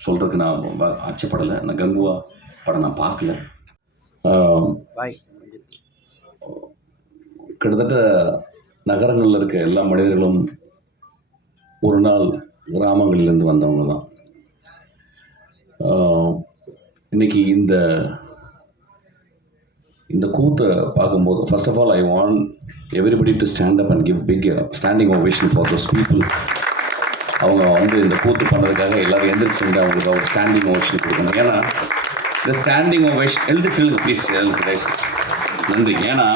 சொல்கிறதுக்கு நான் அச்சப்படலை. நான் கங்குவா படம் நான் பார்க்கல. கிட்டத்தட்ட நகரங்களில் இருக்க எல்லா மனிதர்களும் ஒரு நாள் கிராமங்களிலேருந்து வந்தவங்க தான். ஆஹ், இன்னைக்கு இந்த இந்த கூத்தை பார்க்கும்போது first of all I want everybody to stand up and give big standing ovation for those people அவங்க வந்து இந்த கூத்து பண்ணுறதுக்காக எல்லாரும் எந்திரிச்சு நின்று அவங்களுக்கு ஒரு ஸ்டாண்டிங் ஓவேஷன் கொடுக்கணும். ஏன்னா இந்த ஸ்டாண்டிங் ஓவேஷன் எழுதிச்சு எழுது ப்ளீஸ் எழுந்து நன்றி. ஏன்னா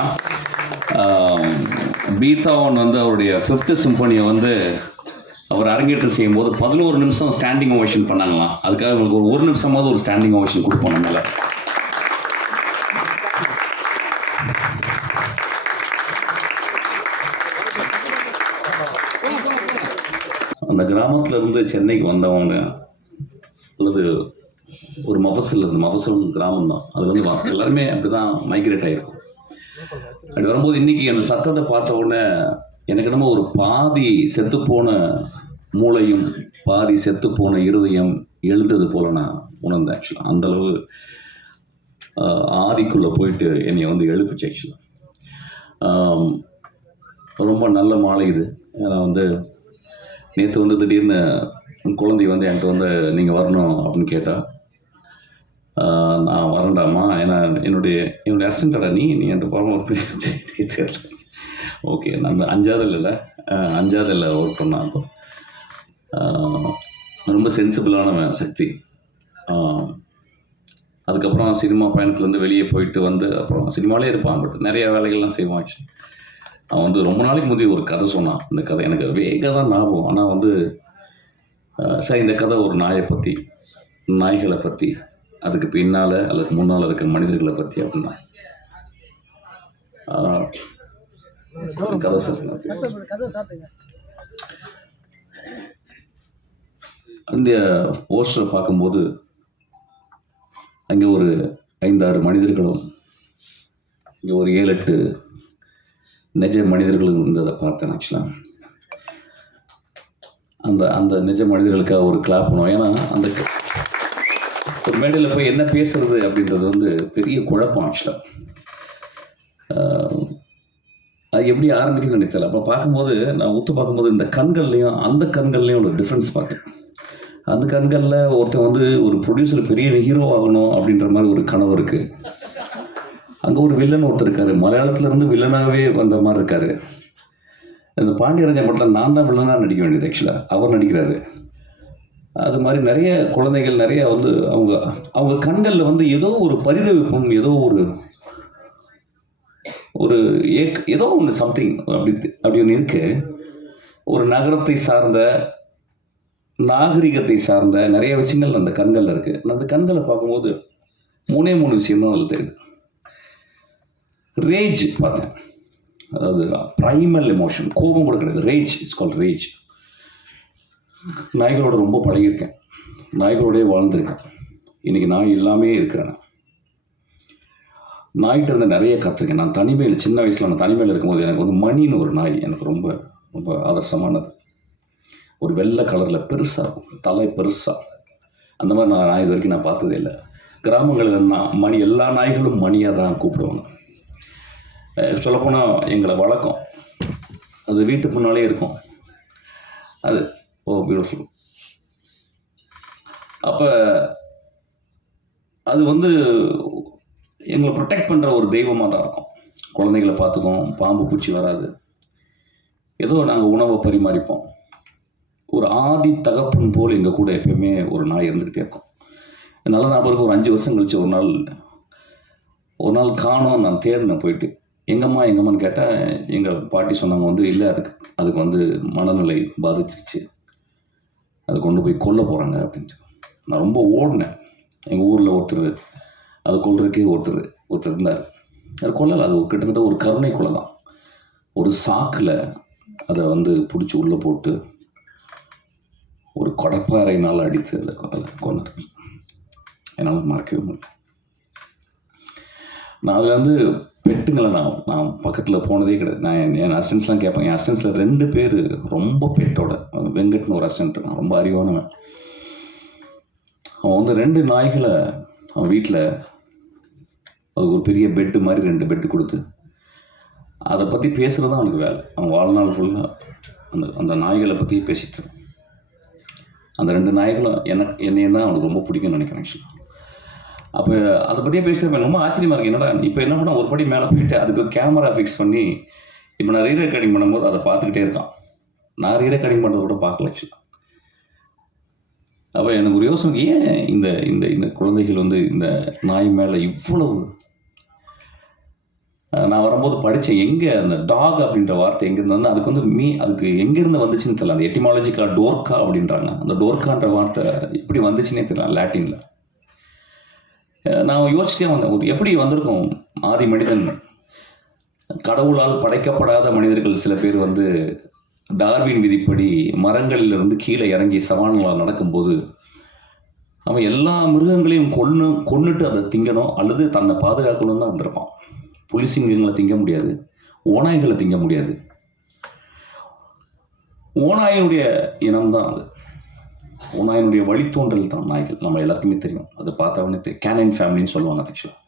பீத்தாவன் வந்து அவருடைய ஃபிஃப்த்து சிம்பனியை வந்து அவர் அரங்கேற்றம் செய்யும்போது பதினோரு நிமிஷம் ஸ்டாண்டிங் ஓவேஷன் பண்ணாங்களாம். அதுக்காக அவங்களுக்கு ஒரு ஒரு நிமிஷமாவது ஒரு ஸ்டாண்டிங் ஓவேஷன் கொடுப்போம் நம்மளால கிராமத்திலேருந்து இருந்து சென்னைக்கு வந்தவங்க அல்லது ஒரு மபசில் இருந்து மபசல் கிராமம் தான் அது வந்து எல்லாருமே அப்படி தான் மைக்ரேட் ஆகிருக்கும் அப்படி வரும்போது இன்றைக்கி அந்த சத்தத்தை பார்த்த உடனே எனக்கு என்னமோ ஒரு பாதி செத்துப்போன மூளையும் பாதி செத்துப்போன இருதயம் எழுந்தது போல நான் உணர்ந்தேன் ஆக்சுவலாக அந்தளவு ஆதிக்குள்ளே போயிட்டு என்னை வந்து எழுப்புச்சு ஆக்சுவலாக ரொம்ப நல்ல மாலை இது. ஏன்னா வந்து நேற்று வந்து திடீர்னு உன் குழந்தை வந்து என்கிட்ட வந்து நீங்கள் வரணும் அப்படின்னு கேட்டால் நான் வரேன்டாமா ஏன்னா என்னுடைய என்னுடைய அசிஸ்டண்டடா நீ நீ என்கிட்ட ஒர்க் தெரியல ஓகே நான் அந்த அஞ்சாவது இல்லை அஞ்சாவது இல்லை ஒர்க் பண்ணான் அப்போ. ரொம்ப சென்சிபிளான சக்தி. அதுக்கப்புறம் சினிமா பயணத்துலேருந்து வெளியே போயிட்டு வந்து அப்புறம் சினிமாலே இருப்பான் பட் நிறையா வேலைகள்லாம் செய்வான். அவன் வந்து ரொம்ப நாளைக்கு முந்தைய ஒரு கதை சொன்னான். இந்த கதை எனக்கு வேக தான் ஞாபகம். ஆனால் வந்து சார் இந்த கதை ஒரு நாயை பற்றி நாய்களை பற்றி அதுக்கு பின்னால் அல்லது முன்னால் இருக்க மனிதர்களை பற்றி அப்படின்னா. ஒரு கதை சொல்லுங்க இந்த போஸ்டரை பார்க்கும்போது அங்கே ஒரு ஐந்தாறு மனிதர்களும் இங்கே ஒரு ஏழு எட்டு நிஜ மனிதர்கள் இருந்ததை பார்த்தேன் ஆக்சுவலாக அந்த அந்த நிஜ மனிதர்களுக்காக ஒரு கிளாப் பண்ணுவோம். ஏன்னா அந்த ஒரு மேடையில் போய் என்ன பேசுறது அப்படின்றது வந்து பெரிய குழப்பம் ஆக்சுவலாக அது எப்படி ஆரம்பிக்கணும்னு நினைத்தல அப்போ பார்க்கும்போது நான் உத்து பார்க்கும்போது இந்த கண்கள்லையும் அந்த கண்கள்லையும் ஒரு டிஃப்ரென்ஸ் பார்த்தேன். அந்த கண்களில் ஒருத்தன் வந்து ஒரு ப்ரொடியூசர் பெரிய ஹீரோ ஆகணும் அப்படின்ற மாதிரி ஒரு கனவு இருக்குது அங்கே ஒரு வில்லன் ஒருத்தர் இருக்காரு. மலையாளத்தில் இருந்து வில்லனாகவே வந்த மாதிரி இருக்காரு. இந்த பாண்டியராஜன் படத்தில் நான் தான் வில்லனாக நடிக்க வேண்டியது ஆக்சுவலாக அவர் நடிக்கிறாரு. அது மாதிரி நிறைய குழந்தைகள் நிறைய வந்து அவங்க அவங்க கண்களில் வந்து ஏதோ ஒரு பரிதவிப்பும் ஏதோ ஒரு ஒரு ஏக் ஏதோ ஒன்று சம்திங் அப்படி அப்படி ஒன்று இருக்கு. ஒரு நகரத்தை சார்ந்த நாகரிகத்தை சார்ந்த நிறைய விஷயங்கள் அந்த கண்களில் இருக்குது அந்த கண்களை பார்க்கும்போது மூணே மூணு விஷயம் தான் அதில் தெரியுது. ரேஜ் பார்த்தேன். அதாவது ப்ரைமல் எமோஷன் கோபம் கூட கிடையாது. ரேஜ் இட்ஸ் கால் ரேஜ் நாய்களோட ரொம்ப பழகியிருக்கேன். நாய்களோடய வாழ்ந்திருக்கேன். இன்றைக்கி நாய் எல்லாமே இருக்கிறேன் நான். நாய்கிட்ட இருந்து நிறைய கற்றுருக்கேன் நான் தனிமையில் சின்ன வயசில் நான் தனிமையில் இருக்கும்போது எனக்கு வந்து மணின்னு ஒரு நாய் எனக்கு ரொம்ப ரொம்ப ஆதர்சமானது. ஒரு வெள்ளை கலரில் பெருசாக இருக்கும். தலை பெருசாக அந்த மாதிரி நான் நாய் இது வரைக்கும் நான் பார்த்ததே இல்லை. கிராமங்களில் நான் மணி எல்லா நாய்களும் மணியாக தான் கூப்பிடுவாங்க. சொல்லப்போனால் எங்களை வழக்கம் அது வீட்டு முன்னாலே இருக்கும். அது ஓ பியூட்டிஃபுல் அப்போ அது வந்து எங்களை ப்ரொடெக்ட் பண்ணுற ஒரு தெய்வமாக தான் இருக்கும். குழந்தைகளை பார்த்துக்கும் பாம்பு பூச்சி வராது. ஏதோ நாங்கள் உணவை பரிமாறிப்போம். ஒரு ஆதி தகப்பன் போல் எங்கள் கூட எப்பயுமே ஒரு நாய் இருந்துக்கிட்டே இருக்கும். நல்ல ஞாபகம் ஒரு அஞ்சு வருஷம் கழிச்சு ஒரு நாள் ஒரு நாள் காணோம் நான் தேடினேன் போயிட்டு. எங்கம்மா எங்கம்மான்னு கேட்டால் எங்கள் பாட்டி சொன்னாங்க வந்து இல்லை அதுக்கு அதுக்கு வந்து மனநிலை பாதிச்சிருச்சு. அதை கொண்டு போய் கொல்ல போகிறாங்க அப்படின்ட்டு. நான் ரொம்ப ஓடினேன். எங்கள் ஊரில் ஒருத்தர் அது கொள்றதுக்கே ஒருத்தர் ஒருத்தர் இருந்தார். அது கொல்லலை. அது கிட்டத்தட்ட ஒரு கருணை கொலை தான். ஒரு சாக்கில் அதை வந்து பிடிச்சி உள்ளே போட்டு ஒரு கொடப்பாறையினால் அடித்து அதை கொ- அதை கொண்டார் என்னால் மறக்கவே முடியல. நான் அதில் வந்து பெட்டுங்களை நான் நான் பக்கத்தில் போனதே கிடையாது. நான் என் என் அசிஸ்டன்ஸ்லாம் கேட்பேன் என் அசிஸ்டன்ஸில் ரெண்டு பேர் ரொம்ப பெட்டோட. வெங்கட்னு ஒரு அசிஸ்டன்ட் நான் ரொம்ப அறிவானவன். அவன் வந்து ரெண்டு நாய்களை அவன் வீட்டில் அது ஒரு பெரிய பெட்டு மாதிரி ரெண்டு பெட்டு கொடுத்து அதை பற்றி பேசுகிறது தான் அவனுக்கு வேலை. அவன் வாழ்நாள் ஃபுல்லாக அந்த அந்த நாய்களை பற்றி பேசிட்டு அந்த ரெண்டு நாய்களும் எனக்கு என்னையும் தான் அவனுக்கு ரொம்ப பிடிக்கும்னு நினைக்கிறேன் ஆக்சுவலாக அப்போ அதை பற்றியே பேசுகிறப்ப ரொம்ப ஆச்சரியமாக இருக்குது என்னடா இப்போ என்ன பண்ண ஒரு படி மேலே போயிட்டு அதுக்கு கேமரா ஃபிக்ஸ் பண்ணி இப்போ நான் ரீ ரெக்கார்டிங் பண்ணும்போது அதை பார்த்துக்கிட்டே இருக்கான். நான் ரீ ரெக்கார்டிங் பண்ணுறத கூட பார்க்கல ஆக்சுவலாக அப்போ எனக்கு ஒரு யோசனை ஏன் இந்த இந்த இந்த குழந்தைகள் வந்து இந்த நாய் மேலே இவ்வளவு நான் வரும்போது படித்தேன் எங்கே அந்த டாக் அப்படின்ற வார்த்தை எங்கேருந்து வந்து அதுக்கு வந்து மீ அதுக்கு எங்கேருந்து வந்துச்சுன்னு தெரியல. அந்த எட்டிமாலஜிக்கா டோர்க்கா அப்படின்றாங்க. அந்த டோர்க்கான்ற வார்த்தை எப்படி வந்துச்சுன்னே தெரியல லாட்டினில் நான் யோசிச்சிட்டே வந்தேன் ஒரு எப்படி வந்திருக்கும் ஆதி மனிதன்? கடவுளால் படைக்கப்படாத மனிதர்கள் சில பேர் வந்து டார்வின் விதிப்படி மரங்களிலிருந்து கீழே இறங்கி சவான்களால் நடக்கும்போது அவன் எல்லா மிருகங்களையும் கொன்று கொன்னுட்டு அதை திங்கணும் அல்லது தன்னை பாதுகாக்கணும் தான் வந்திருப்பான். புலி சிங்கங்களை திங்க முடியாது ஓநாய்களை திங்க முடியாது. ஓநாயினுடைய இனம்தான் அது. ஓநாயினுடைய வழித்தோன்றல் தான் நாய்கள். நம்ம எல்லாத்துக்குமே தெரியும். அது பார்த்தவொடனே தெரியும். கேனைன் ஃபேமிலின்னு சொல்லுவாங்க ஆக்சுவலாக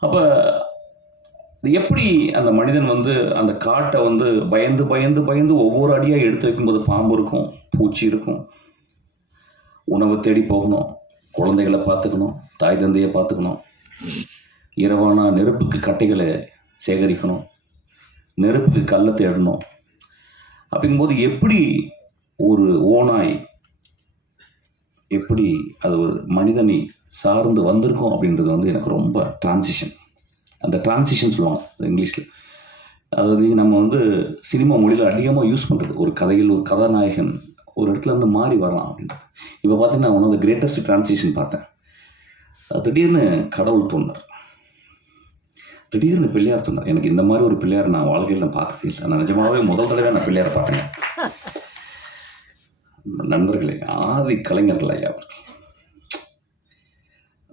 அப்போ எப்படி அந்த மனிதன் வந்து அந்த காட்டை வந்து பயந்து பயந்து பயந்து ஒவ்வொரு அடியாக எடுத்து வைக்கும்போது பாம்பு இருக்கும் பூச்சி இருக்கும்? உணவு தேடி போகணும். குழந்தைகளை பார்த்துக்கணும். தாய் தந்தையை பார்த்துக்கணும். இரவான நெருப்புக்கு கட்டைகளை சேகரிக்கணும். நெருப்புக்கு கல்லை தேடணும். அப்படிங்கும்போது எப்படி ஒரு ஓனாய் எப்படி அது ஒரு மனிதனை சார்ந்து வந்திருக்கும் அப்படின்றது வந்து எனக்கு ரொம்ப டிரான்சிஷன் அந்த டிரான்சிஷன் சொல்லுவாங்க இங்கிலீஷில். அதாவது நம்ம வந்து சினிமா மொழியில் அதிகமாக யூஸ் பண்ணுறது ஒரு கதையில் ஒரு கதாநாயகன் ஒரு இடத்துல இருந்து மாறி வரலாம் அப்படின்றது. இப்போ பார்த்தீங்கன்னா one of the greatest transition பார்த்தேன். அது திடீர்னு கடவுள் தோணர் திடீர்னு பிள்ளையார் தோணர் எனக்கு இந்த மாதிரி ஒரு பிள்ளையார் நான் வாழ்க்கையில் நான் பார்த்ததே இல்லை. நான் நிஜமாகவே முதல் தடவை நான் பிள்ளையாரை பார்த்தேன் நண்பர்களே ஆதி கலைஞர்கள் ஐயா அவர்கள்.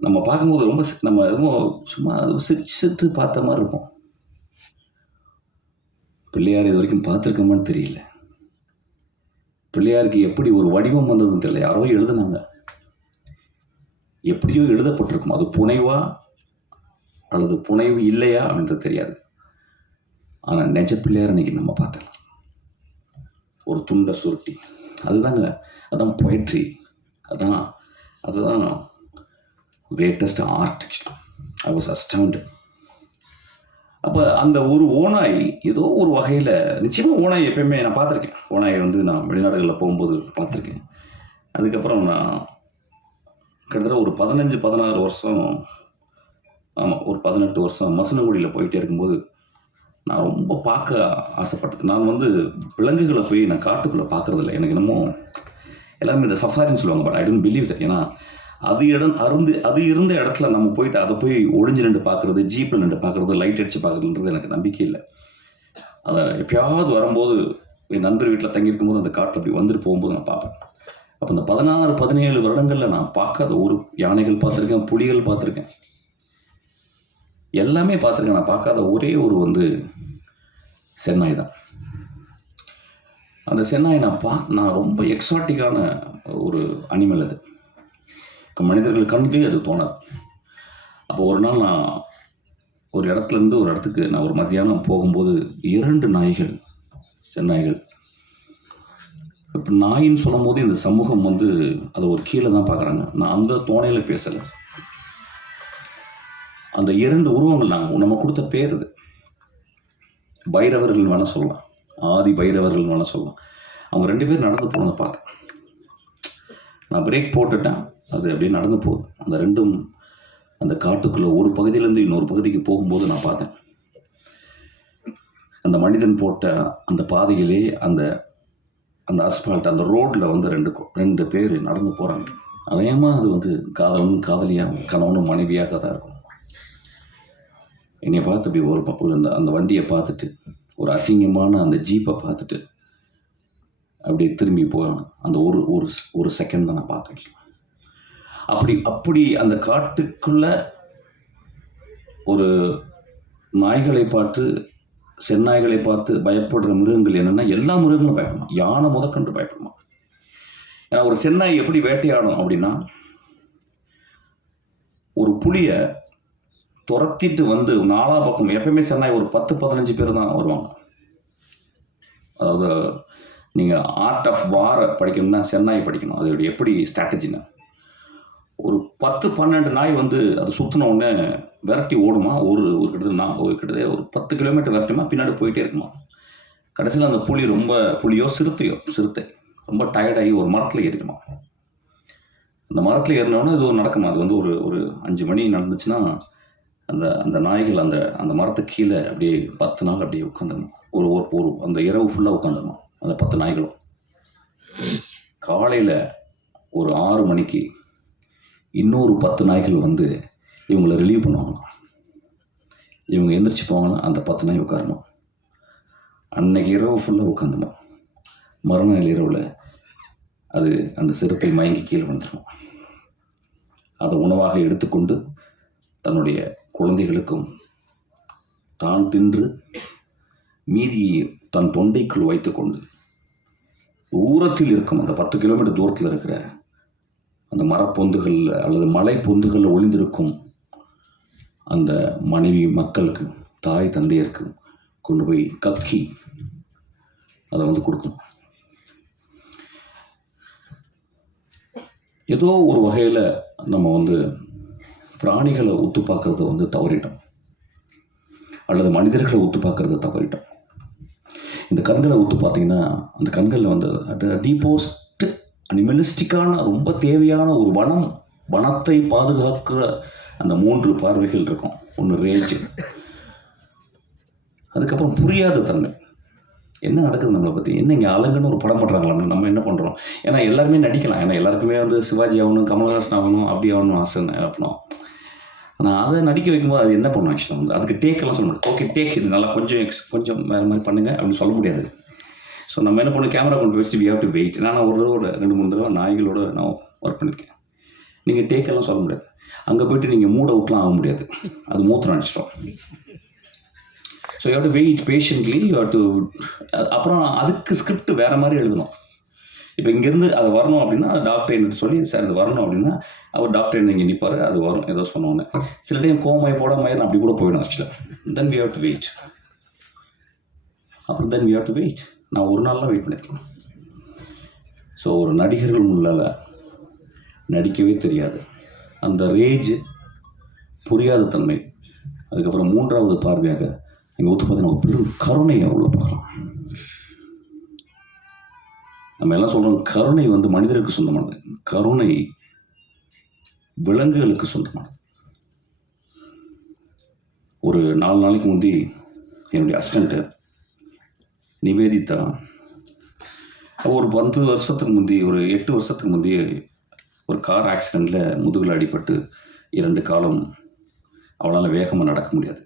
நம்ம பார்க்கும்போது ரொம்ப நம்ம ரொம்ப சும்மா அது சிரிச்சு சிரித்து பார்த்த மாதிரி இருக்கும் பிள்ளையார் இது வரைக்கும் பார்த்துருக்கோமான்னு தெரியல. பிள்ளையாருக்கு எப்படி ஒரு வடிவம் வந்ததுன்னு தெரியல. யாரோ எழுதுனாங்க. எப்படியோ எழுதப்பட்டிருக்கும். அது புனைவா அல்லது புனைவு இல்லையா அப்படின்றது தெரியாது. ஆனால் நெஜ பிள்ளையார் இன்னைக்கு நம்ம பார்த்துக்கலாம். ஒரு துண்டை சுருட்டி. அதுதாங்க. அதுதான் பொயட்ரி அதான் அதுதான் greatest art I was astound அப்போ அந்த ஒரு ஓநாய் ஏதோ ஒரு வகையில் நிச்சயமாக ஓனாய் எப்பயுமே நான் பார்த்துருக்கேன். ஓநாயை வந்து நான் வெளிநாடுகளில் போகும்போது பார்த்துருக்கேன். அதுக்கப்புறம் நான் கிட்டத்தட்ட ஒரு பதினஞ்சு பதினாறு வருஷம் ஆமாம் ஒரு பதினெட்டு வருஷம் மசனகுடியில் போயிட்டே இருக்கும்போது நான் ரொம்ப பார்க்க ஆசைப்பட்டது. நான் வந்து விலங்குகளை போய் நான் காட்டுக்குள்ளே பார்க்குறதில்ல. எனக்கு என்னமோ எல்லாருமே இந்த சஃபாரின்னு சொல்லுவாங்க but I don't believe that ஏன்னா அது இடம் அருந்து அது இருந்த இடத்துல நம்ம போயிட்டு அதை போய் ஒளிஞ்சு நின்று பார்க்குறது ஜீப்பில் நின்று பார்க்குறது லைட் அடித்து பார்க்குறதுன்றது எனக்கு நம்பிக்கை இல்லை. அதை எப்பயாவது வரும்போது என் நண்பர் வீட்டில் தங்கியிருக்கும் போது அந்த காட்டில் அப்படி வந்துட்டு போகும்போது நான் பார்ப்பேன். அப்போ இந்த பதினாறு பதினேழு வருடங்களில் நான் பார்க்காத ஒரு யானைகள் பார்த்துருக்கேன் புலிகள் பார்த்துருக்கேன். எல்லாமே பார்த்துருக்கேன். நான் பார்க்காத ஒரே ஒரு வந்து சென்னாய் தான் அந்த சென்னாய் நான் பா நான் ரொம்ப எக்ஸாட்டிக்கான ஒரு அனிமல் அது. மனிதர்கள் கண்ணுக்கே அது தோணாது. அப்போ ஒரு நாள் நான் ஒரு இடத்துலேருந்து ஒரு இடத்துக்கு நான் ஒரு மத்தியானம் போகும்போது இரண்டு நாய்கள் சென்னாய்கள் இப்போ நாயின்னு சொல்லும் போது இந்த சமூகம் வந்து அதை ஒரு கீழே தான் பார்க்குறாங்க நான் அந்த தோணையில் பேசலை. அந்த இரண்டு உருவங்கள் நாங்கள் நம்ம கொடுத்த பேர் அது. பைரவர்கள் வேணால் சொல்லலாம். ஆதி பைரவர்கள் வேணால் சொல்லலாம். அவங்க ரெண்டு பேரும் நடந்து போனதை பார்த்தேன். நான் பிரேக் போட்டுட்டேன். அது அப்படியே நடந்து போகுது. அந்த ரெண்டும் அந்த காட்டுக்குள்ளே ஒரு பகுதியிலேருந்து இன்னொரு பகுதிக்கு போகும்போது நான் பார்த்தேன். அந்த மனிதன் போட்ட அந்த பாதையிலே அந்த அந்த அஸ்பால்ட் அந்த ரோட்டில் வந்து ரெண்டு ரெண்டு பேர் நடந்து போகிறாங்க அதேமா அது வந்து காதலன் காதலியாக கணவனும் மனைவியாக தான் இருக்கும். என்னை பார்த்து இப்படி ஒரு ஒரு அந்த அந்த வண்டியை பார்த்துட்டு ஒரு அசிங்கமான அந்த ஜீப்பை பார்த்துட்டு அப்படியே திரும்பி போகிறான் அந்த ஒரு ஒரு ஒரு செகண்ட் தான் நான் பார்த்தேன். அப்படி அப்படி அந்த காட்டுக்குள்ள ஒரு நாய்களை பார்த்து செந்நாய்களை பார்த்து பயப்படுற மிருகங்கள் என்னென்னா எல்லா மிருகங்களும் பயப்படுமா? யானை முதற்கண்டு பயப்படுமா? ஏன்னா ஒரு செந்நாய் எப்படி வேட்டையாடும் அப்படின்னா ஒரு புலியை துரத்திட்டு வந்து நாலா பக்கம் எப்பயுமே சென்னாய் ஒரு பத்து பதினஞ்சு பேர் தான் வருவாங்க. அதாவது நீங்கள் ஆர்ட் ஆஃப் வாரை படிக்கணும்னா சென்னாய் படிக்கணும். அது எப்படி ஸ்ட்ராட்டஜின்னு ஒரு பத்து பன்னெண்டு நாய் வந்து அது சுற்றின உடனே விரட்டி ஓடுமா? ஒரு ஒரு கிட்டத்தட்ட நான் ஒரு கிட்டத்தட்ட ஒரு பத்து கிலோமீட்டர் விரட்டிமா? பின்னாடி போயிட்டே இருக்குமா? கடைசியில் அந்த புலி ரொம்ப புலியோ சிறுத்தையோ சிறுத்தை. ரொம்ப டயர்டாகி ஒரு மரத்தில் ஏறிக்குமா அந்த மரத்தில் ஏறினோடனே இது ஒரு நடக்குமா? அது வந்து ஒரு ஒரு அஞ்சு மணி நடந்துச்சுன்னா அந்த அந்த நாய்கள் அந்த அந்த மரத்துக்கு கீழே அப்படியே பத்து நாள் அப்படியே உட்காந்துருமா ஒரு ஒரு ஒரு அந்த இரவு ஃபுல்லாக உட்காந்துருமா அந்த பத்து நாய்களும். காலையில் ஒரு ஆறு மணிக்கு இன்னொரு பத்து நாய்கள் வந்து இவங்களை ரிலீவ் பண்ணுவாங்க இவங்க எந்திரிச்சு போவாங்கன்னா அந்த பத்து நாய் உட்காரணும். அன்னைக்கு இரவு ஃபுல்லாக உட்காந்துமா மறுநாள் இரவில் அது அந்த செருப்பை மயங்கி கீழே வந்துடும் அதை உணவாக எடுத்துக்கொண்டு தன்னுடைய குழந்தைகளுக்கும் தான் தின்று மீதியை தன் தொண்டைக்குள் வைத்துக்கொண்டு தூரத்தில் இருக்கும் அந்த பத்து கிலோமீட்டர் தூரத்தில் இருக்கிற அந்த மரப்பொந்துகளில் அல்லது மலை பொந்துகளில் ஒளிந்திருக்கும் அந்த மனைவி மக்களுக்கு தாய் தந்தையருக்கு கொண்டு போய் கக்கி அதை வந்து கொடுக்கும் ஏதோ ஒரு வகையில் நம்ம வந்து பிராணிகளை ஒத்து பார்க்குறது வந்து தவறிட்டோம். அல்லது மனிதர்களை ஒத்து பார்க்குறது தவறிட்டோம். இந்த கண்களை ஒத்து பார்த்தீங்கன்னா அந்த கண்களில் வந்து அது டீபோஸ்ட் அனிமலிஸ்டிக்கான ரொம்ப தேவையான ஒரு வனம் வனத்தை பாதுகாக்கிற அந்த மூன்று பார்வைகள் இருக்கும். ஒன்று ரேஞ்சு அதுக்கப்புறம் புரியாத தன்மை. என்ன நடக்குது நம்மளை பற்றி என்ன இங்கே அழகுன்னு ஒரு படம் பண்ணுறாங்களா நம்ம என்ன பண்ணுறோம் ஏன்னா எல்லாருமே நடிக்கலாம். ஏன்னா எல்லாருக்குமே வந்து சிவாஜி ஆகணும் கமல்ஹாசன் ஆகணும் அப்படி ஆகணும் ஆசை அப்படின்னா. ஆனால் அதை நடிக்க வைக்கும்போது அது என்ன பண்ணும் ஆக்சுவலாக வந்து? அதுக்கு டேக்கெல்லாம் சொல்ல முடியாது. ஓகே டேக் இது. நல்லா கொஞ்சம் எக்ஸ் கொஞ்சம் வேறு மாதிரி பண்ணுங்க அப்படின்னு சொல்ல முடியாது. ஸோ நம்ம என்ன பண்ணுவோம் கேமரா கொண்டு வச்சு வி ஹவ் டு வெயிட் நான் ஒரு தடவை ரெண்டு மூணு தடவை நாய்களோட நான் ஒர்க் பண்ணியிருக்கேன் நீங்கள் டேக்கெல்லாம் சொல்ல முடியாது. அங்கே போயிட்டு நீங்கள் மூட் அவுட்லாம் ஆக முடியாது. அது மூத்திரம் அடிச்சிடும். So you to wait patiently you to அப்புறம் அதுக்கு ஸ்கிரிப்ட் வேறு மாதிரி எழுதணும். இப்போ இங்கேருந்து அது வரணும் அப்படின்னா டாக்டர் என்ன சொல்லி சார் இது வரணும் அப்படின்னா அவர் டாக்டர் என்ன இங்கே நிற்பார் அது வரும் ஏதோ சொன்னோன்னு. சில டைம் கோமாய் போட மாதிரி அப்படி கூட போயிடும் ஆக்சுவலாக then we have to wait அப்புறம் then we have to wait நான் ஒரு நாள்லாம் வெயிட் பண்ணியிருக்கேன் ஸோ ஒரு நடிகர்கள் முன்னால் நடிக்கவே தெரியாது. அந்த ரேஜ் புரியாத தன்மை. அதுக்கப்புறம் மூன்றாவது பார்வையாக இங்கே ஒத்து பார்த்தீங்கன்னா ஒரு பெரும் கருணையை உள்ள நம்ம எல்லாம் சொல்கிறோம் கருணை வந்து மனிதருக்கு சொந்தமானது. கருணை விலங்குகளுக்கு சொந்தமானது. ஒரு நாலு நாளைக்கு முந்தி என்னுடைய அசிஸ்டண்ட்டு நிவேதிதா ஒரு பத்து வருஷத்துக்கு முந்தி ஒரு எட்டு வருஷத்துக்கு முந்தி ஒரு கார் ஆக்சிடெண்ட்டில் முதுகில் அடிபட்டு இரண்டு காலம் அவளால் வேகமாக நடக்க முடியாது.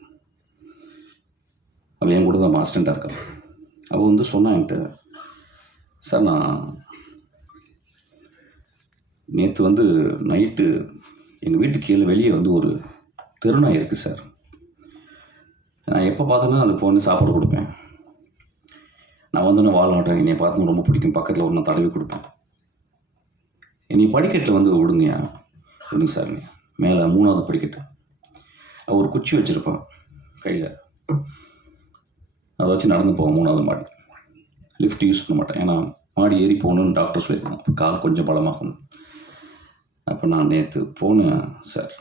அவள் என் கூட தான் மாஸ்டண்ட்டாக இருக்காள் அவள் வந்து சொன்னான் என்கிட்ட சார் நான் நேற்று வந்து நைட்டு எங்கள் வீட்டு கீழே வெளியே வந்து ஒரு தெருநாய் இருக்குது சார். நான் எப்போ பார்த்தாலும் அது பொண்ணு சாப்பாடு கொடுப்பேன். நான் வந்து வாழாட்டேன் என்னை பார்த்து ரொம்ப பிடிக்கும். பக்கத்தில் ஒன்று தடவி கொடுப்பேன். என்னை படிக்கட்டில் வந்து விடுங்கயா விடுங்க சார் மேலே மூணாவது படிக்கட்டு. ஒரு குச்சி வச்சுருப்பேன் கையில். அதை வச்சு நடந்து போவோம் மூணாவது மாடி. லிஃப்ட் யூஸ் பண்ண மாட்டேன். ஏன்னா மாடி ஏறி போகணுன்னு டாக்டர் சொல்லியிருக்காங்க. கால் கொஞ்சம் பலமாகும். அப்போ நான் நேற்று போனேன் சார்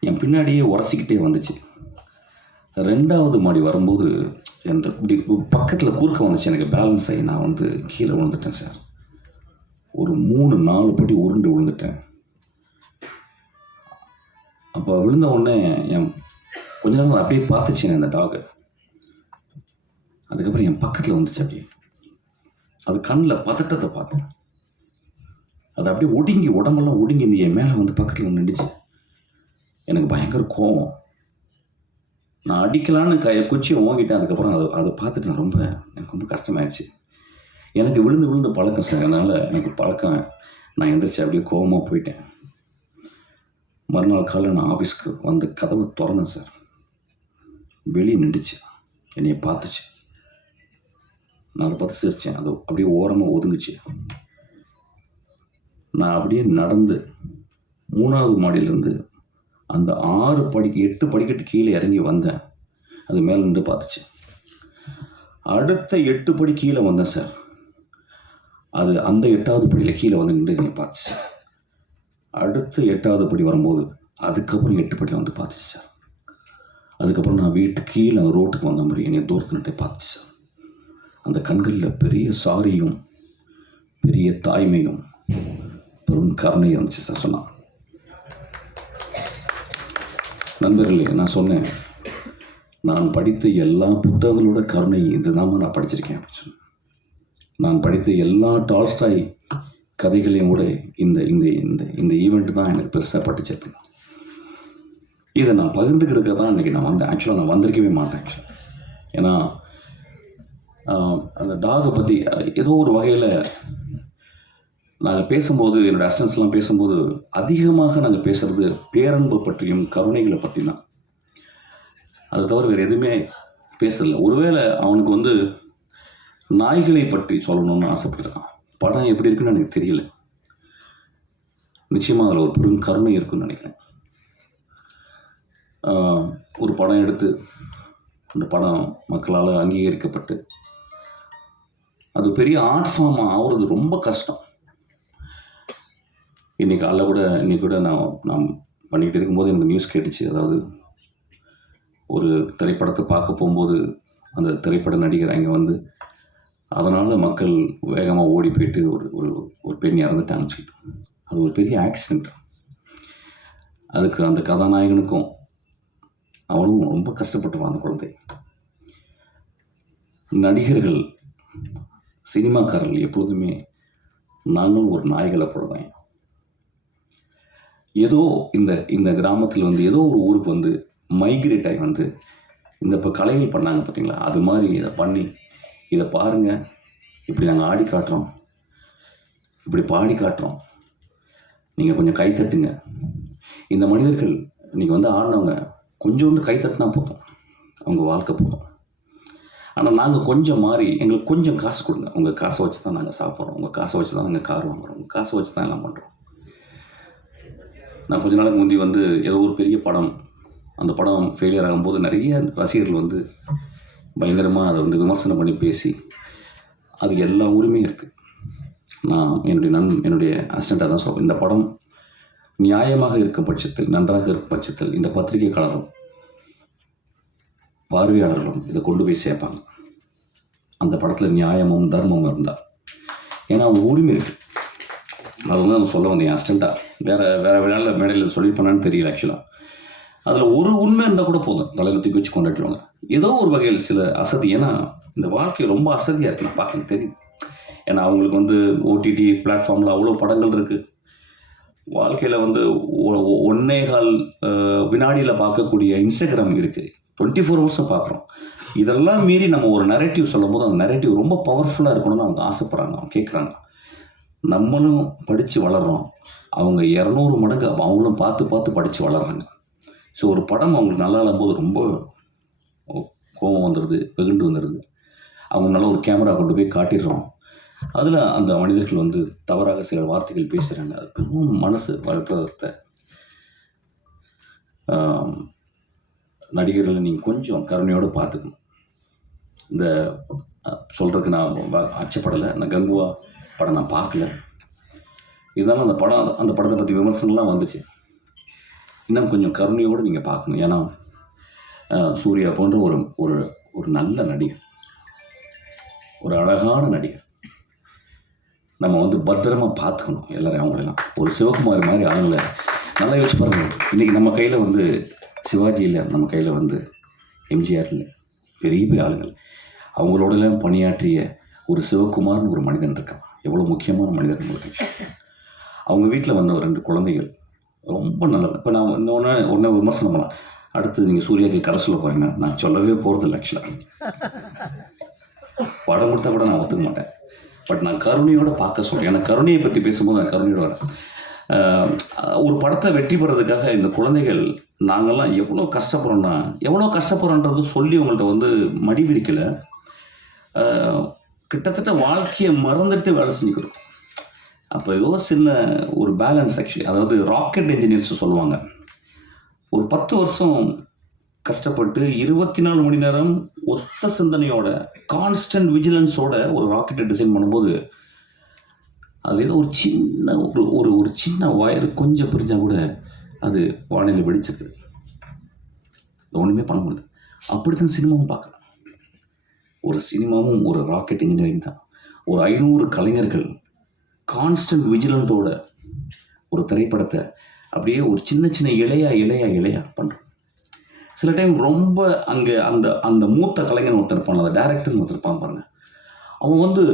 என் பின்னாடியே உரசிக்கிட்டே வந்துச்சு. ரெண்டாவது மாடி வரும்போது எந்த இப்படி பக்கத்தில் குறுக்க வந்துச்சு. எனக்கு பேலன்ஸ் ஆகி நான் வந்து கீழே விழுந்துட்டேன் சார் ஒரு மூணு நாலு படி உருண்டு விழுந்துட்டேன். அப்போ விழுந்த உடனே என் கொஞ்ச நேரம் அப்படியே பார்த்துச்சு அந்த டாகை அதுக்கப்புறம் என் பக்கத்தில் வந்துச்சு அப்படியே. அது கண்ணில் பதட்டத்தை பார்த்தேன். அது அப்படியே ஒடுங்கி உடம்பெல்லாம் ஒடுங்கி நீ என் மேலே வந்து பக்கத்தில் நின்றுச்சு எனக்கு பயங்கர கோவம். நான் அடிக்கலான்னு கையை குச்சியை ஓங்கிட்டேன். அதுக்கப்புறம் அதை அதை பார்த்துட்டு நான் ரொம்ப எனக்கு ரொம்ப கஷ்டமாயிடுச்சு எனக்கு விழுந்து விழுந்து பழக்கம் சார். அதனால் எனக்கு பழக்கம் நான் எந்திரிச்சு அப்படியே கோவமாக போயிட்டேன். மறுநாள் காலையில் நான் ஆஃபீஸ்க்கு வந்து கதவை திறந்தேன் சார். வெளியே நின்றுச்சு. என்னையை பார்த்துச்சு. நான் அதை பார்த்து சிரித்தேன் அது அப்படியே ஓரமாக ஒதுங்குச்சு. நான் அப்படியே நடந்து மூணாவது மாடியிலேருந்து அந்த ஆறு படி எட்டு படிக்கட்டு கீழே இறங்கி வந்தேன். அது மேலே நின்று பார்த்துச்சு. அடுத்த எட்டு படி கீழே வந்தேன் சார். அது அந்த எட்டாவது படியில் கீழே வந்து நின்று என்னை பார்த்துச்சு. அடுத்த எட்டாவது படி வரும்போது அதுக்கப்புறம் எட்டு படியில் வந்து பார்த்துச்சு சார். அதுக்கப்புறம் நான் வீட்டுக்கு கீழே ரோட்டுக்கு வந்த மாதிரி என்னை தூரத்து நின்று பார்த்துச்சு சார். அந்த கண்களில் பெரிய சாரியும் பெரிய தாய்மையும் பெரும் கருணையும் இருந்துச்சு சார் சொன்னான் நண்பர்களே நான் சொன்னேன் நான் படித்த எல்லா புத்தகங்களோட கருணை இதுதான் நான் படிச்சிருக்கேன் அப்படின்னு சொன்னேன். நான் படித்த எல்லா டால்ஸ்டாய் கதைகளையும் கூட இந்த இந்த இந்த இந்த ஈவெண்ட் தான் எனக்கு பெருசாக பட்டுச்சு அப்படின்னா இதை நான் பகிர்ந்துக்கிறதுக்கு தான் இன்றைக்கி நான் வந்தேன். ஆக்சுவலாக நான் வந்திருக்கவே மாட்டேன். ஏன்னா அந்த டாகை பற்றி ஏதோ ஒரு வகையில் நாங்கள் பேசும்போது என்னோடய அசிஸ்டன்ஸ்லாம் பேசும்போது அதிகமாக நாங்கள் பேசுகிறது பேரன்பு பற்றியும் கருணைகளை பற்றி தான். அதை தவிர வேறு எதுவுமே பேசலை ஒருவேளை அவனுக்கு வந்து நாய்களை பற்றி சொல்லணும்னு ஆசைப்பட்டிருக்கான் படம் எப்படி இருக்குன்னு எனக்கு தெரியல. நிச்சயமாக அதில் ஒரு பெரும் கருணை இருக்குன்னு நினைக்கிறேன். ஒரு படம் எடுத்து அந்த படம் மக்களால் அங்கீகரிக்கப்பட்டு அது பெரிய ஆர்ட் ஃபார்ம் ஆகுறது ரொம்ப கஷ்டம். இன்றைக்கி காலைல கூட இன்றைக்கி கூட நான் நான் பண்ணிக்கிட்டு இருக்கும்போது எனக்கு நியூஸ் கேட்டுச்சு. அதாவது ஒரு திரைப்படத்தை பார்க்க போகும்போது அந்த திரைப்பட நடிகர் அங்கே வந்து அதனால் மக்கள் வேகமாக ஓடி போயிட்டு ஒரு ஒரு ஒரு பெண் இறந்துட்டாங்கன்னு சொல்லிட்டு அது ஒரு பெரிய ஆக்சிடெண்ட் அதுக்கு அந்த கதாநாயகனுக்கும் அவனும் ரொம்ப கஷ்டப்பட்டுவான் அந்த குழந்தை. நடிகர்கள் சினிமாக்காரர்கள் எப்பொழுதுமே நாங்களும் ஒரு நாய்களை போடுவேன் ஏதோ இந்த இந்த கிராமத்தில் வந்து ஏதோ ஒரு ஊருக்கு வந்து மைக்ரேட் ஆகி வந்து இந்த இப்போ கலைகள் பண்ணாங்க பார்த்தீங்களா அது மாதிரி இதை பண்ணி இதை பாருங்கள் இப்படி நாங்கள் ஆடி காட்டுறோம். இப்படி பாடி காட்டுறோம். நீங்கள் கொஞ்சம் கை தட்டுங்க. இந்த மனிதர்கள் நீங்கள் வந்து ஆடினவங்க கொஞ்சோண்டு கை தட்டினா போதும். அவங்க வாழ்க்கை போதும். ஆனால் நாங்கள் கொஞ்சம் மாறி எங்களுக்கு கொஞ்சம் காசு கொடுங்க. உங்கள் காசை வச்சு தான் நாங்கள் சாப்பிட்றோம். உங்கள் காசை வச்சு தான் நாங்கள் கார் வாங்குறோம். உங்கள் காசை வச்சு தான் எல்லாம் பண்ணுறோம் நான் கொஞ்ச நாளுக்கு முந்தி வந்து ஏதோ ஒரு பெரிய படம் அந்த படம் ஃபெயிலியர் ஆகும்போது நிறைய ரசிகர்கள் வந்து பயங்கரமாக அதை வந்து விமர்சனம் பண்ணி பேசி அது எல்லா உரிமையும் இருக்குது நான் என்னுடைய நன் என்னுடைய அசிஸ்டண்ட்டாக தான் சொல்கிறேன் இந்த படம் நியாயமாக இருக்கும் பட்சத்தில் நன்றாக இருக்கும் பட்சத்தில் இந்த பத்திரிகைக்காரரும் பார்வையாளர்களும் இதை கொண்டு போய் சேர்ப்பாங்க. அந்த படத்தில் நியாயமும் தர்மமும் இருந்தால் ஏன்னா அவங்க உரிமை இருக்குது அது வந்து நான் சொல்ல வந்தேன் அஸ்டண்ட்டாக வேறு வேறு விளையாட மேடையில் சொல்லியிருப்பானான்னு தெரியல ஆக்சுவலாக அதில் ஒரு உண்மை இருந்தால் கூட போதும். தலைவர் தூக்கி வச்சு கொண்டாடிடுவாங்க. ஏதோ ஒரு வகையில் சில அசதி. ஏன்னா இந்த வாழ்க்கை ரொம்ப அசதியாக இருக்கு. நான் பார்க்க தெரியும் ஏன்னா அவங்களுக்கு வந்து ஓடிடி பிளாட்ஃபார்மில் அவ்வளோ படங்கள் இருக்குது வாழ்க்கையில் வந்து ஒன்னேகால் ஒன்னே கால் வினாடியில் பார்க்கக்கூடிய இன்ஸ்டாகிராம் இருக்குது டுவெண்ட்டி ஃபோர் ஹவர்ஸை பார்க்குறோம். இதெல்லாம் மீறி நம்ம ஒரு நரேட்டிவ் சொல்லும் போது அந்த நரேட்டிவ் ரொம்ப பவர்ஃபுல்லாக இருக்கணும்னு அவங்க ஆசைப்பட்றாங்க. அவங்க கேட்குறாங்க. நம்மளும் படித்து வளர்கிறோம் அவங்க இரநூறு மடங்கு அவங்களும் பார்த்து பார்த்து படித்து வளர்கிறாங்க ஸோ ஒரு படம் அவங்களுக்கு நல்லா இல்லாம்போது ரொம்ப கோபம் வந்துடுது வெகுண்டு வந்துடுது அவங்க நல்ல ஒரு கேமரா கொண்டு போய் காட்டிடுறோம். அதில் அந்த மனிதர்கள் வந்து தவறாக சில வார்த்தைகள் பேசுகிறாங்க அது பெரும் மனசு வருத்தத்தை நடிகர்களை நீங்கள் கொஞ்சம் கருணையோடு பார்த்துக்கணும். இந்த சொல்கிறதுக்கு நான் அச்சப்படலை. நான் கங்குவா படம் நான் பார்க்கல. இருந்தாலும் அந்த படம் அந்த படத்தை பற்றி விமர்சனம்லாம் வந்துச்சு. இன்னும் கொஞ்சம் கருணையோடு நீங்கள் பார்க்கணும். ஏன்னா சூர்யா போன்ற ஒரு ஒரு ஒரு நல்ல நடிகர். ஒரு அழகான நடிகர். நம்ம வந்து பத்திரமாக பார்த்துக்கணும் எல்லாரையும் அவங்களெல்லாம். ஒரு சிவகுமார் மாதிரி ஆளுங்களை நல்லா யோசிச்சு பாருங்கள் இன்றைக்கி நம்ம கையில் வந்து சிவாஜி இல்லை நம்ம கையில் வந்து எம்ஜிஆர் இல்லை. பெரிய பெரிய ஆளுங்கள் அவங்களோடலாம் பணியாற்றிய ஒரு சிவகுமார்னு ஒரு மனிதன் இருக்கான். எவ்வளோ முக்கியமான மனிதன் உங்களுக்கு அவங்க வீட்டில் வந்த ரெண்டு குழந்தைகள். ரொம்ப நல்லது இப்போ நான் இன்னொன்று ஒன்று விமர்சனம் பண்ணலாம். அடுத்து நீங்கள் சூர்யாவுக்கு கதை சொல்ல போறீங்க நான் சொல்லவே போகிறது ஆக்சுவலாக படம் கொடுத்தா கூட நான் ஒத்துக்க மாட்டேன். பட் நான் கருணையோட பார்க்க சொல்கிறேன் ஏன்னா கருணையை பற்றி பேசும்போது நான் கருணையோட வரேன். ஒரு படத்தை வெற்றி பெறதுக்காக இந்த குழந்தைகள் நாங்கள்லாம் எவ்வளோ கஷ்டப்படுறோம்னா எவ்வளோ கஷ்டப்படுறோன்றது சொல்லி உங்கள்கிட்ட வந்து மடிவிரிக்கலை கிட்டத்தட்ட வாழ்க்கையை மறந்துட்டு வேலை செஞ்சுக்கிறோம் அப்போ ஏதோ சின்ன ஒரு பேலன்ஸ் ஆக்சுவலி அதாவது ராக்கெட் இன்ஜினியர்ஸ் சொல்லுவாங்க. ஒரு பத்து வருஷம் கஷ்டப்பட்டு இருபத்தி நாலு மணி நேரம் ஒத்த சிந்தனையோட கான்ஸ்டன்ட் விஜிலன்ஸோட ஒரு ராக்கெட்டை டிசைன் பண்ணும்போது அது ஏதோ ஒரு சின்ன ஒரு ஒரு ஒரு சின்ன வயர் கொஞ்சம் பிரிஞ்சால் கூட அது வானிலை வெடிச்சிருது. ஒன்றுமே பண்ண முடியல. அப்படி தான் சினிமாவும் பார்க்குறேன் ஒரு சினிமாவும் ஒரு ராக்கெட் இன்ஜினியரிங் தான். ஒரு ஐநூறு கலைஞர்கள் கான்ஸ்டன்ட் விஜிலண்டோட ஒரு திரைப்படத்தை அப்படியே ஒரு சின்ன சின்ன இலையா இலையா இலையா பண்ணுறோம் சில டைம் ரொம்ப அங்கே அந்த அந்த மூத்த கலைஞன் ஒருத்தர் இருப்பான் அந்த டேரக்டர்னு ஒருத்தர் இருப்பான் பாருங்கள் அவன் வந்து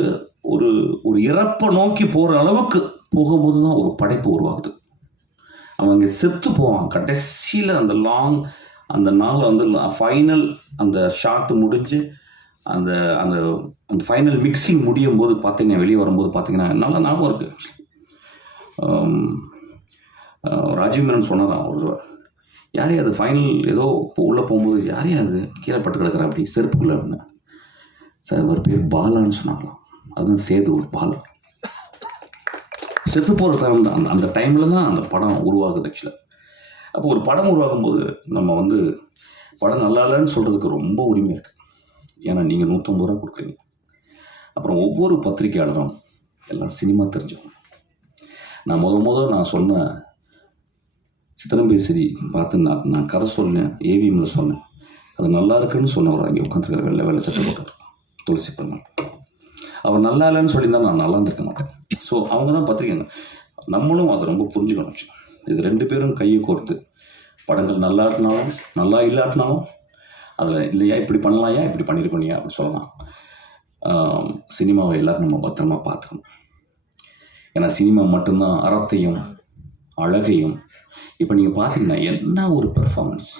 ஒரு ஒரு இறப்பை நோக்கி போகிற அளவுக்கு போகும்போது தான் ஒரு படைப்பு உருவாகுது. அவன் அங்கே செத்து போவான் கடைசியில் அந்த லாங் அந்த நாள் வந்து ஃபைனல் அந்த ஷாட் முடிஞ்சு அந்த அந்த அந்த ஃபைனல் மிக்சிங் முடியும் போது பார்த்தீங்கன்னா வெளியே வரும்போது பார்த்தீங்கன்னா நல்லா ஞாபகம் இருக்குது ராஜீவ் மேனன் சொன்னதான் ஒரு யாரே அது ஃபைனல் ஏதோ இப்போ உள்ளே போகும்போது யாரே அது கீழே பட்டு கிடக்குற அப்படி செருப்புக்குள்ள அப்படின்னு. சார் ஒரு பேர் பாலான்னு சொன்னாங்களாம். அதுதான் சேது ஒரு பாலா. செத்து போகிற டைம் தான். அந்த அந்த டைமில் தான் அந்த படம் உருவாகுது ஆக்சுவலாக அப்போ ஒரு படம் உருவாகும் போது நம்ம வந்து படம் நல்லா இல்லைன்னு சொல்கிறதுக்கு ரொம்ப உரிமை இருக்குது ஏன்னா நீங்கள் நூற்றம்பது ரூபா கொடுக்குறீங்க. அப்புறம் ஒவ்வொரு பத்திரிக்கையாளரும் எல்லாம் சினிமா தெரிஞ்சவங்க. நான் முத முத நான் சொன்ன சித்திரம்பேசரி பார்த்து நான் நான் கதை சொன்னேன் ஏவிஎம்மில் சொன்னேன். அது நல்லா இருக்குன்னு சொன்னவர் அங்கே உட்காந்துருக்கிற வெள்ளை வெள்ளை சட்டை போட்டு. துளசி பண்ணான் அவர் நல்லா இல்லைன்னு சொல்லியிருந்தால் நான் நல்லா இருந்திருக்க மாட்டேன். ஸோ அவங்க தான் பத்திரிக்கைங்க. நம்மளும் அதை ரொம்ப புரிஞ்சுக்கணும். இது ரெண்டு பேரும் கையை கோர்த்து படங்கள் நல்லா இருந்தாலும் நல்லா இல்லாட்டினாலும் அதில் இல்லையா இப்படி பண்ணலாம்யா இப்படி பண்ணியிருக்கோனியா அப்படின்னு சொல்லலாம். சினிமாவை எல்லாரும் நம்ம பத்திரமா பார்த்துக்கணும். ஏன்னா சினிமா மட்டும்தான் அறத்தையும் அழகையும் இப்போ நீங்கள் பார்த்தீங்கன்னா என்ன ஒரு பெர்ஃபார்மன்ஸ்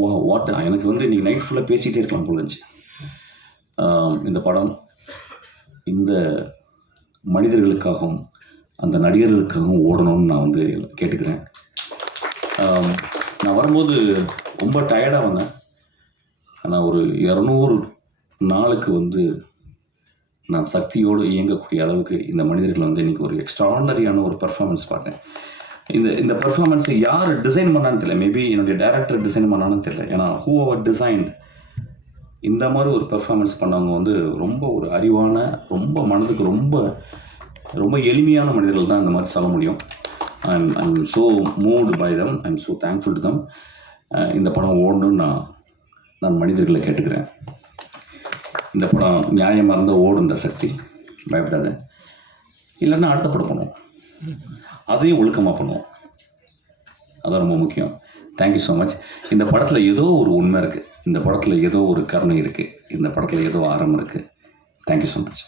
ஓ வாட் எனக்கு வந்து இன்றைக்கி நைட் ஃபுல்லாக பேசிகிட்டே இருக்கலாம் போல இருந்துச்சு. இந்த படம் இந்த மனிதர்களுக்காகவும் அந்த நடிகர்களுக்காகவும் ஓடணும்னு நான் வந்து கேட்டுக்கிறேன். நான் வரும்போது ரொம்ப டயர்டாக வந்தேன். ஆனால் ஒரு இரநூறு நாளுக்கு வந்து நான் சக்தியோடு இயங்கக்கூடிய அளவுக்கு இந்த மனிதர்கள் வந்து இன்றைக்கி ஒரு எக்ஸ்ட்ராடனரியான ஒரு பர்ஃபார்மன்ஸ் பார்த்தேன். இந்த இந்த பர்ஃபார்மன்ஸை யார் டிசைன் பண்ணான்னு தெரியல. மேபி என்னுடைய டேரக்டர் டிசைன் பண்ணான்னு தெரியல. ஏன்னா ஹூ அவர் டிசைன்ட் இந்த மாதிரி ஒரு பெர்ஃபார்மன்ஸ் பண்ணவங்க வந்து ரொம்ப ஒரு அறிவான ரொம்ப மனதுக்கு ரொம்ப ரொம்ப எளிமையான மனிதர்கள் தான் இந்த மாதிரி சொல்ல முடியும். I'm I'm so moved by them I'm so thankful to them இந்த படம் ஓடணும்னு நான் நான் மனிதர்களை கேட்டுக்கிறேன். இந்த படம் நியாயமாக இருந்தால் ஓடும் இந்த சக்தி. பயப்படாத. இல்லைன்னா அடுத்த படம் பண்ணுவோம். அதையும் ஒழுக்கமாக பண்ணுவோம். அதான் ரொம்ப முக்கியம். தேங்க்யூ ஸோ மச் இந்த படத்தில் ஏதோ ஒரு உண்மை இருக்குது இந்த படத்தில் ஏதோ ஒரு கருணை இருக்குது இந்த படத்தில் ஏதோ ஆரம்பம் இருக்குது தேங்க்யூ ஸோ மச்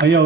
ஐயா